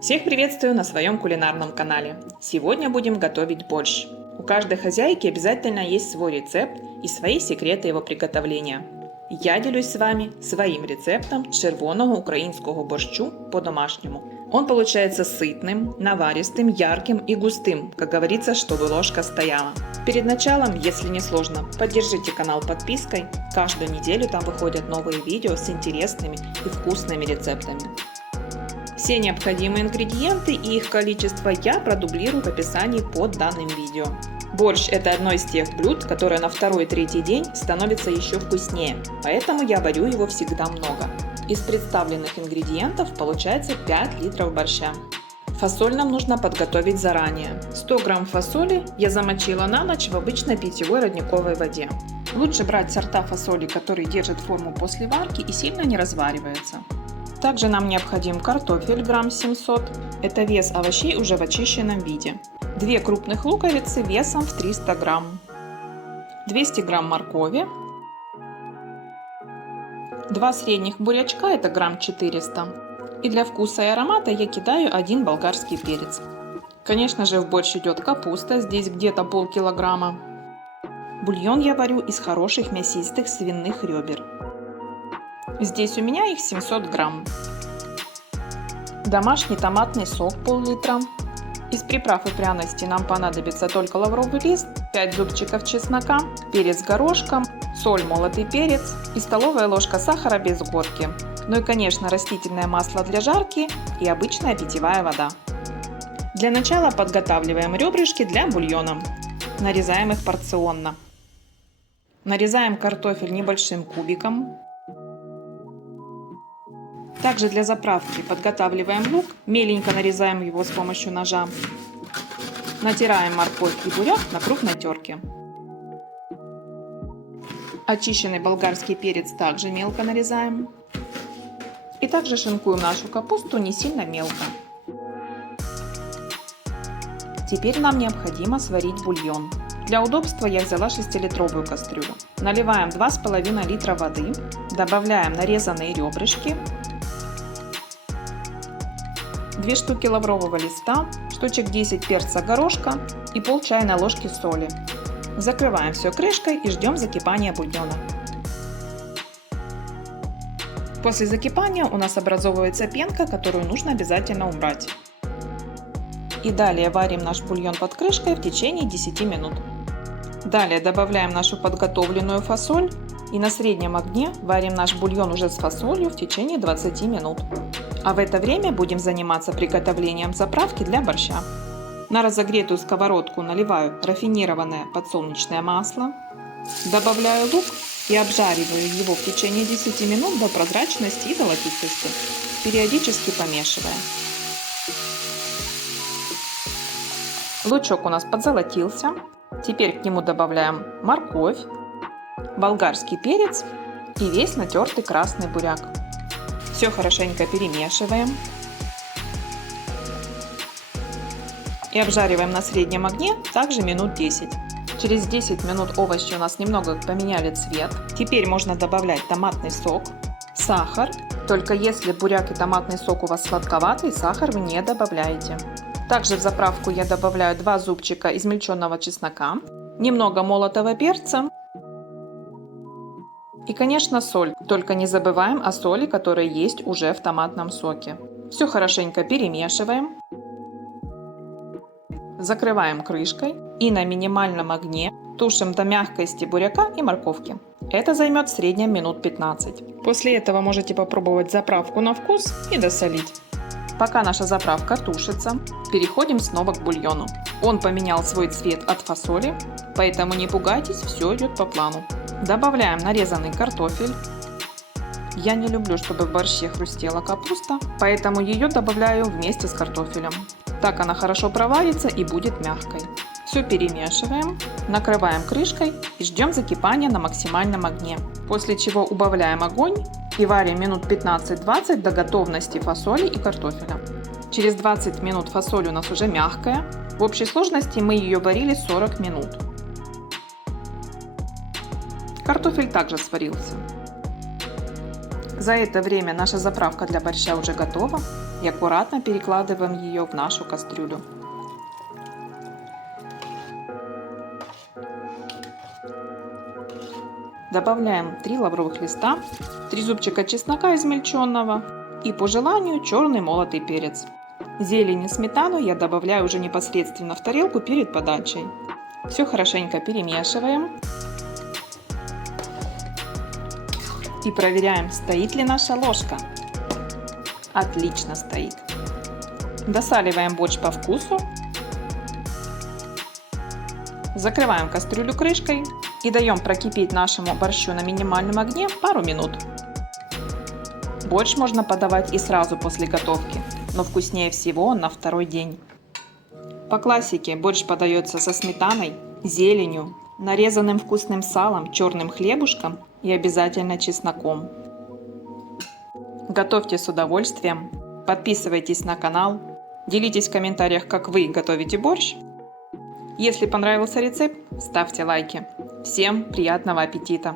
Всех приветствую на своем кулинарном канале. Сегодня будем готовить борщ. У каждой хозяйки обязательно есть свой рецепт и свои секреты его приготовления. Я делюсь с вами своим рецептом червоного українського борщу по-домашнему. Он получается сытным, наваристым, ярким и густым, как говорится, чтобы ложка стояла. Перед началом, если не сложно, поддержите канал подпиской. Каждую неделю там выходят новые видео с интересными и вкусными рецептами. Все необходимые ингредиенты и их количество я продублирую в описании под данным видео. Борщ – это одно из тех блюд, которое на второй-третий день становится еще вкуснее, поэтому я варю его всегда много. Из представленных ингредиентов получается 5 литров борща. Фасоль нам нужно подготовить заранее. 100 грамм фасоли я замочила на ночь в обычной питьевой родниковой воде. Лучше брать сорта фасоли, которые держат форму после варки и сильно не развариваются. Также нам необходим картофель грамм 700, это вес овощей уже в очищенном виде. 2 крупных луковицы весом в 300 грамм. 200 грамм моркови. 2 средних бурячка, это грамм 400. И для вкуса и аромата я кидаю 1 болгарский перец. Конечно же, в борщ идет капуста, здесь где-то полкилограмма. Бульон я варю из хороших мясистых свиных ребер. Здесь у меня их 700 грамм. Домашний томатный сок пол-литра. Из приправ и пряностей нам понадобится только лавровый лист, 5 зубчиков чеснока, перец горошком, соль, молотый перец и столовая ложка сахара без горки. Ну и, конечно, растительное масло для жарки и обычная питьевая вода. Для начала подготавливаем ребрышки для бульона. Нарезаем их порционно. Нарезаем картофель небольшим кубиком. Также для заправки подготавливаем лук, меленько нарезаем его с помощью ножа. Натираем морковь и буряк на крупной терке. Очищенный болгарский перец также мелко нарезаем. И также шинкуем нашу капусту не сильно мелко. Теперь нам необходимо сварить бульон. Для удобства я взяла 6-литровую кастрюлю. Наливаем 2,5 литра воды, добавляем нарезанные ребрышки, 2 штуки лаврового листа, штучек 10 перца горошка и пол чайной ложки соли. Закрываем все крышкой и ждем закипания бульона. После закипания у нас образовывается пенка, которую нужно обязательно убрать. И далее варим наш бульон под крышкой в течение 10 минут. Далее добавляем нашу подготовленную фасоль и на среднем огне варим наш бульон уже с фасолью в течение 20 минут. А в это время будем заниматься приготовлением заправки для борща. На разогретую сковородку наливаю рафинированное подсолнечное масло, добавляю лук и обжариваю его в течение 10 минут до прозрачности и золотистости, периодически помешивая. Лучок у нас подзолотился. Теперь к нему добавляем морковь, болгарский перец и весь натертый красный буряк. Все хорошенько перемешиваем и обжариваем на среднем огне также минут 10. Через 10 минут овощи у нас немного поменяли цвет. Теперь можно добавлять томатный сок, сахар. Только если буряк и томатный сок у вас сладковатый, сахар вы не добавляете. Также в заправку я добавляю 2 зубчика измельченного чеснока, немного молотого перца и, конечно, соль. Только не забываем о соли, которая есть уже в томатном соке. Все хорошенько перемешиваем. Закрываем крышкой и на минимальном огне тушим до мягкости буряка и морковки. Это займет в среднем минут 15. После этого можете попробовать заправку на вкус и досолить. Пока наша заправка тушится, переходим снова к бульону. Он поменял свой цвет от фасоли, поэтому не пугайтесь, все идет по плану. Добавляем нарезанный картофель. Я не люблю, чтобы в борще хрустела капуста, поэтому ее добавляю вместе с картофелем. Так она хорошо проварится и будет мягкой. Все перемешиваем, накрываем крышкой и ждем закипания на максимальном огне. После чего убавляем огонь и варим минут 15-20 до готовности фасоли и картофеля. Через 20 минут фасоль у нас уже мягкая. В общей сложности мы ее варили 40 минут. Картофель также сварился. За это время наша заправка для борща уже готова. и аккуратно перекладываем ее в нашу кастрюлю. Добавляем 3 лавровых листа, 3 зубчика чеснока измельченного и по желанию черный молотый перец. Зелень и сметану я добавляю уже непосредственно в тарелку перед подачей. Все хорошенько перемешиваем и проверяем, стоит ли наша ложка. Отлично стоит. Досаливаем борщ по вкусу. Закрываем кастрюлю крышкой и даем прокипеть нашему борщу на минимальном огне пару минут. Борщ можно подавать и сразу после готовки, но вкуснее всего он на второй день. По классике борщ подается со сметаной, зеленью, нарезанным вкусным салом, черным хлебушком и обязательно чесноком. Готовьте с удовольствием, подписывайтесь на канал, делитесь в комментариях, как вы готовите борщ. Если понравился рецепт, ставьте лайки. Всем приятного аппетита!